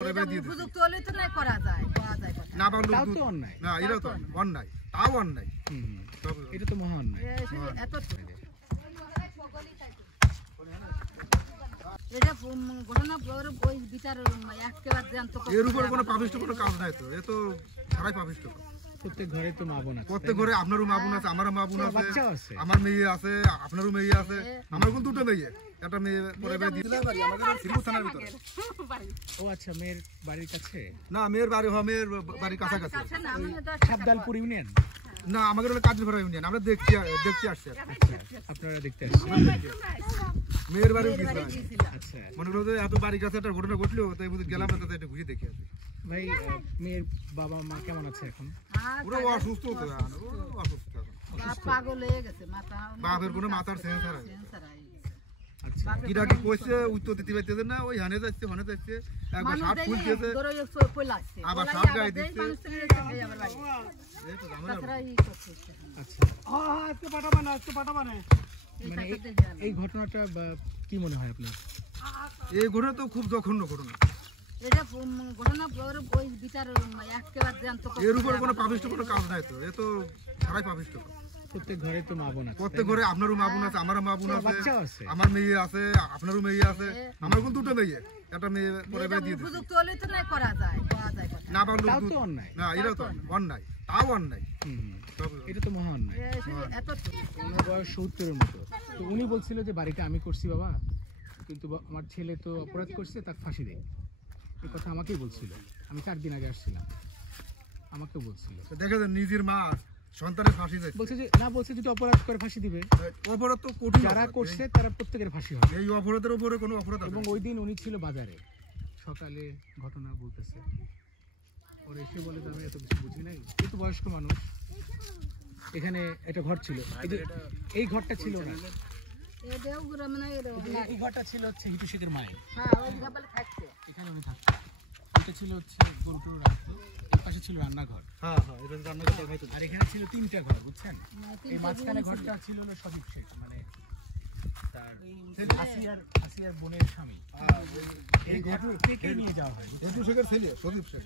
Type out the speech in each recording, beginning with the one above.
উপযুক্ত হলে তো নাই করা যায় না পারলে তাও তো অন্যায়। না এটা তো অন্যায়, তাও অন্যায়। এটা তো মহা অন্যায়। এত এটা ঘটনা ওই বিচার একেবারে জানতো এর উপরে কোনো পাবিষ্ট কোনো কাজ নাই তো, এ তো ছাড়াই পাবিষ্ট। প্রত্যেক ঘরে তো মা বোন আছে, প্রত্যেক ঘরে আপনারও মা বোন আছে, আমারও মা বোন আছে, বাচ্চাও আছে। আমার মেয়ে আছে, আপনারও মেয়ে আছে। আমার কোন দুটো মেয়ে, একটা মেয়ে পরে দিতে পারি আমাদের সিলপুর থানার ভিতরে। ও আচ্ছা, মেয়ের বাড়ির কাছে না, মেয়ের বাড়ি মেয়ের বাড়ির কাছাকাছি। সাবদালপুর ইউনিয়ন না, আমাদের হলো কাজীপাড়া ইউনিয়ন। আমরা দেখতে আসছি। আপনারা দেখতে আসছেন? মেয়ের বাড়ি আচ্ছা, মনে করো এত বাড়ির কাছে একটা ঘটনা ঘটলো, তাই বুঝে গেলাম না, একটু ঘুরে দেখে আসি। ভাই, মেয়ের বাবা মা কেমন আছে এখন? পুরো অসুস্থ তো, অসুস্থ। পাগল হয়ে গেছে, মাথা বাপের কোনো মাথার সেন্সার আছে। আচ্ছা, কিরা কি কইছে উত্তর দিতে পারতেছে না, ওই হানে যাচ্ছে একবার শার্ট খুলতেছে, আবার শার্ট গায়ে দিচ্ছে। আচ্ছা, মানে এই ঘটনাটা কি মনে হয় আপনার? এই ঘটনা তো খুব জঘন্য ঘটনা। এটা ঘটনা ওই বিচার একেবারে জানতো এর উপরে কোনো পাবিষ্ট কোনো কাজ নাই তো, এ তো ছাড়াই পাবিষ্ট। প্রত্যেক ঘরে তো মা বোন আছে, প্রত্যেক ঘরে আপনারও মা বোন আছে, আমারও মা বোন আছে, বাচ্চাও আছে। আমার মেয়ে আছে, আপনারও মেয়ে আছে। আমার কোন দুটো মেয়ে, একটা মেয়ে পরে দিয়ে দিতে। উপযুক্ত হলে তো নাই করা যায় না পারলে তাও তো অন্যায়। না, এটা তো অন্যায়, তাও অন্যায়। এটা তো মহা অন্যায়। এত ওনার বয়স 70-এর মতো। তো উনি বলছিল যে বাড়িটা আমি করছি বাবা, কিন্তু আমার ছেলে তো অপরাধ করছে, তাকে ফাঁসি দেয়। এই কথা আমাকেই বলছিল। আমি 4 দিন আগে আসছিলাম, আমাকেও বলছিল। দেখে নিজের মা সন্তানের ফাঁসি দিচ্ছে। বলছে যে না, বলছে যদি অপরাধ করে ফাঁসি দিবে। অপরাধ তো কঠিন, যারা করছে তারা প্রত্যেকের ফাঁসি হবে। এই অপরাধের উপরে কোনো অপরাধ আছে? এবং ওই দিন উনি ছিল বাজারে, সকালে ঘটনা বলতেছে। ওরা এসে বলে যে আমি এত কিছু বুঝি নাই, একটু বয়স্ক মানুষ। এখানে একটা ঘর ছিল, এই ঘরটা ছিল না, এই ঘরটা ছিল হচ্ছে হিটু শেখের মায়ের। এখানে উনি থাকতো। এটা ছিল হচ্ছে গরু টরু রাখতো। এই পাশে ছিল রান্নাঘর। আর এখানে ছিল 3টা ঘর, বুঝছেন? এই মাঝখানে ঘরটা ছিল হলো সজীব শেখ, মানে তার আসিয়ার বোনের স্বামী। এই ঘরটা থেকে নিয়ে যাওয়া হয় হিটু শেখের ছেলে সজীব শেখ।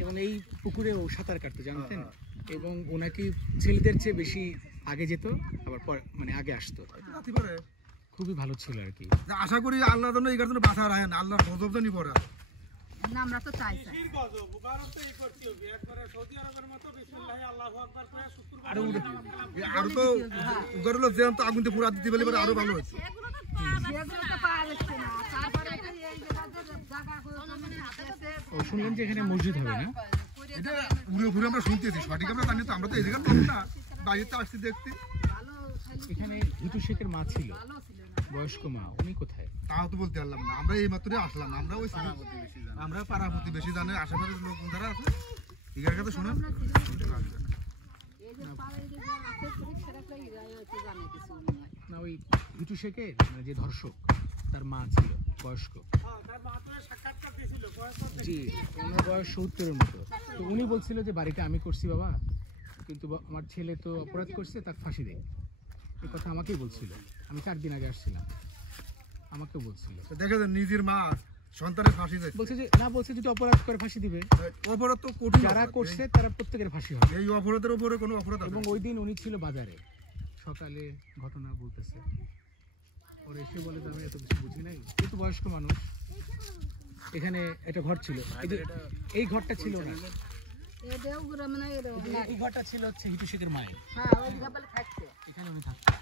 এবং এই পুকুরে ও সাঁতার কাটতে জানতেন, এবং ওনাকে ছেলেদের চেয়ে বেশি আগে যেত, আবার মানে আগে আসতো। খুবই ভালো ছিল আর কি। আশা করি আল্লাহ যেন এই জন্য বাঁচা রাখেন, আল্লাহর গজব জানি পড়ে। আমরা তো চাই আরো তো গরুলো জ্যান্ত আগুন দিয়ে পুরা দিতে পারলে আরো ভালো হচ্ছে। ও শুনলেন যে এখানে মসজিদ হবে না? এটা ঘুরে ঘুরে আমরা শুনতেছি, সঠিক আমরা জানি তো, আমরা তো এদিকে পাবো না, বাইরে আসছি দেখতে। এখানে হিটু শেখের মা ছিল, বয়স্ক মা, উনি কোথায় তাও তো বলতে পারলাম না। আমরা এই মাত্রই আসলাম, আমরা ওই আমরা পাড়া প্রতিবেশী জানে, আশেপাশের লোক যারা আছে এখানে কাছে শোনেন। না, ওই হিটু শেখের মানে যে ধর্ষক, তার মা ছিল বয়স্ক। জি, ওনার বয়স 70-এর মতো। তো উনি বলছিল যে বাড়িটা আমি করছি বাবা, কিন্তু আমার ছেলে তো অপরাধ করছে, তাকে ফাঁসি দেয়। এই কথা আমাকেই বলছিল। আমি 4 দিন আগে আসছিলাম, আমাকেও বলছিল। দেখে নিজের মা সন্তানের ফাঁসি দিচ্ছে। বলছে যে না, বলছে যদি অপরাধ করে ফাঁসি দিবে। অপরাধ তো কঠিন, যারা করছে তারা প্রত্যেকের ফাঁসি হবে। এই অপরাধের উপরে কোনো অপরাধ আছে? এবং ওই দিন উনি ছিল বাজারে, সকালে ঘটনা বলতেছে। ওরা এসে বলে যে আমি এত কিছু বুঝি নাই, একটু বয়স্ক মানুষ। এখানে একটা ঘর ছিল, এই ঘরটা ছিল না, এই ঘরটা ছিল হচ্ছে হিটু শেখের মায়ের। এখানে উনি থাকতো।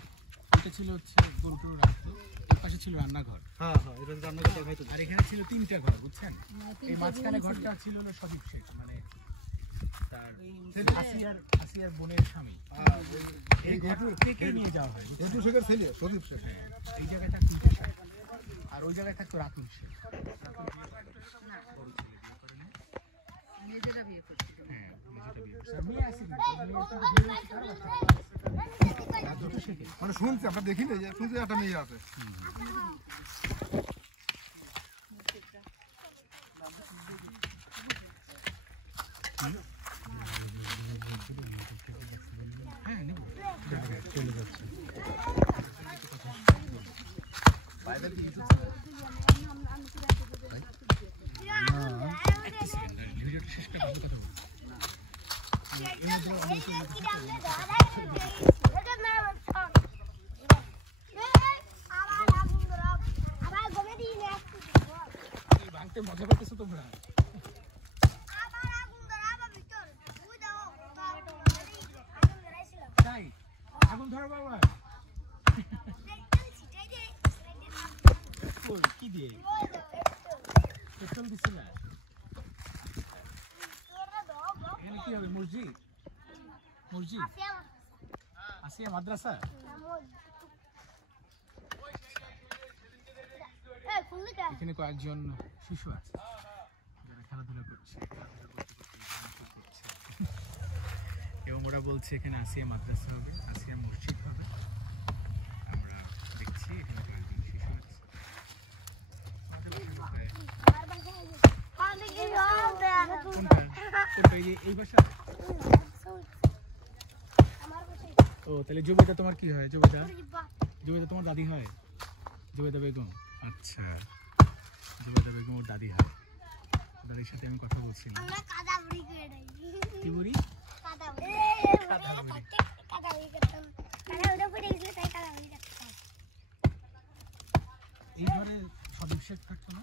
এটা ছিল হচ্ছে গরু টরু রাখতো। এই পাশে ছিল রান্নাঘর। আর এখানে ছিল 3টা ঘর, বুঝছেন? এই মাঝখানে ঘরটা ছিল হলো সজীব শেখ, মানে তার আসিয়ার বোনের স্বামী। এই ঘরটা থেকে নিয়ে যাওয়া হয় হিটু শেখের ছেলে সজীব শেখ। এই জায়গায় থাকতো হিটু শেখ, আর ওই জায়গায় থাকতো রাতুল শেখ। নিজেরা বিয়ে করছে। মানে শুনছি, আমরা দেখি না, শুনছি একটা মেয়ে আছে। হ্যাঁ, চলে যাচ্ছে। একটা সেকেন্ড ভিডিওটা শেষ করে আমি কথা বলবো। এই ভাঙতে মজা পাইতেছো তোমরা? তাই আগুন ধরো বাবা। কই, কি দিয়ে? পেট্রোল দিছিল? এখানে কি হবে? মসজিদ? মসজিদ? আসিয়া মাদ্রাসা? এখানে কয়েকজন শিশু আছে যারা খেলাধুলা করছে, এবং ওরা বলছে এখানে আসিয়া মাদ্রাসা হবে, আসিয়া মসজিদ হবে। আমরা দেখছি এখানে কয়েকজন শিশু আছে। কোনটা? এই বাসা? ও তাহলে জুবেদা তোমার কি হয়? জুবেদা তোমার দাদি হয়? জুবেদা বেগম? আচ্ছা, জুবেদা বেগম ওর দাদি হয়। দাদির সাথে আমি কথা বলছিলাম। কি বলি? এই ঘরে সদস্য থাকতো না?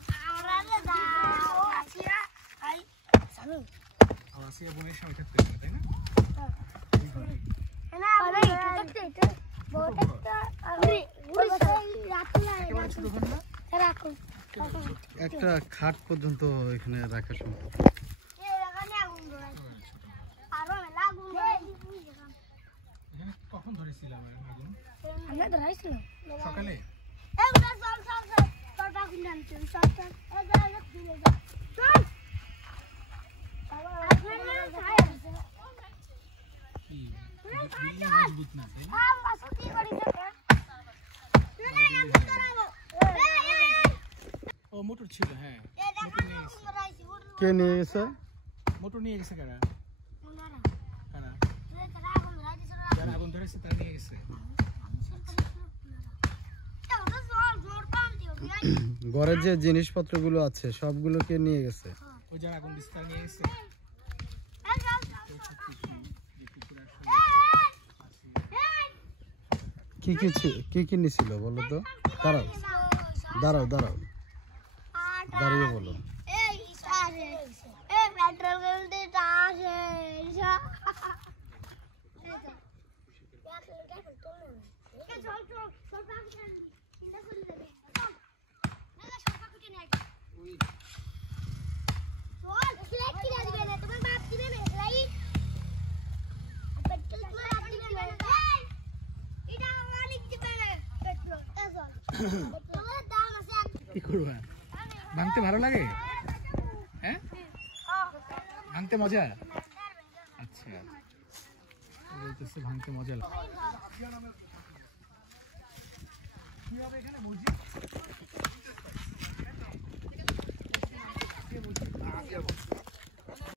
আসিয়া বোনের সবাই থাকতো এখানে, তাই না? এই ঘরে? একেবারে ছোট ঘর না? একটা খাট পর্যন্ত এখানে রাখা সম্ভব। এখানে কখন ধরেছিলাম আগুন? সকালে? কি মজবুত না, তাই না? ও মোটর ছিল, হ্যাঁ মোটর নিয়ে গেছে। কে নিয়ে গেছে? মোটর নিয়ে গেছে কারা? কারা? যারা আগুন ধরেছে তারা নিয়ে গেছে। ঘরের যে জিনিসপত্রগুলো আছে সবগুলোকে নিয়ে গেছে। ওই যারা আগুন দিচ্ছে তারা নিয়ে গেছে। কি কি নিছিল বলো তো? দাঁড়াও দাঁড়িয়ে বলো। কি করবা? ভাঙতে ভালো লাগে? হ্যাঁ, ভাঙতে মজা? আচ্ছা, বলতেছে ভাঙতে মজা লাগে। কি হবে এখানে? মসজিদ?